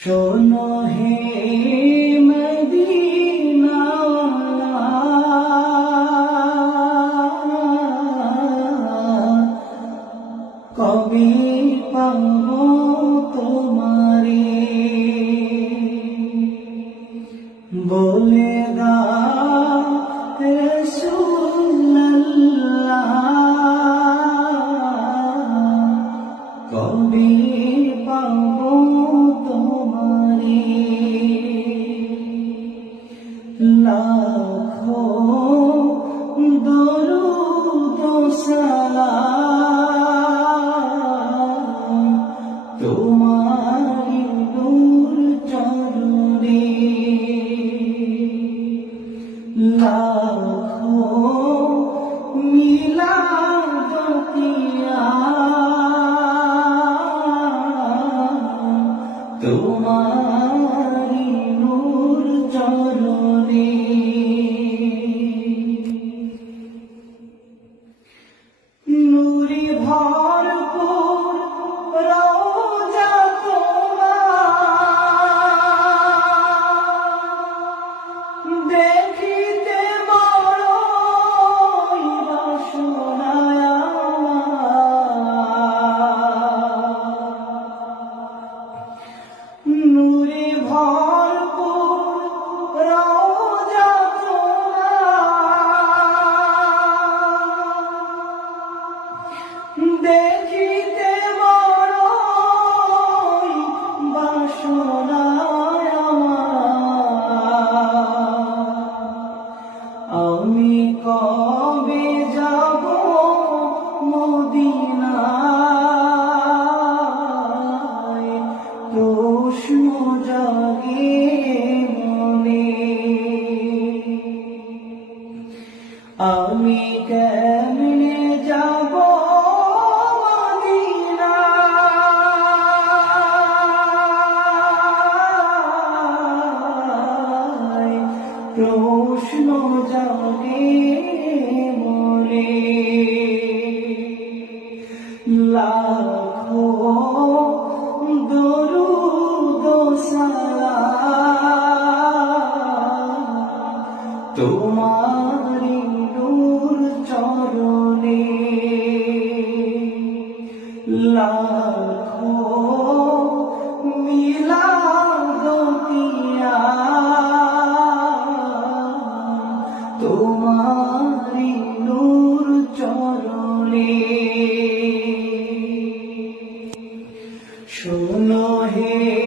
শোনো হে মদিনা কবে পাবো তোমারে বলে দাও রাসূলুল্লাহ কবে পাবো তোমারে লাখো দরুদ সালাম তোমারি নূর চরণে লাখো মিলাদ দিয়া তোমারি নূর চরণে নূরে ভরপুর রওজা তোমার দেখিতে বড়ই বাসনা নূরে ভরপুর রওজা তোমার দেখিতে বড়ই বাসনা আমি কবে যাব মদিনায় প্রশ্ন জাগে মনে আমি কেমনে যাব মদিনায় প্রশ্ন জাগে মনে লাখো দরুদ সালাম তোমার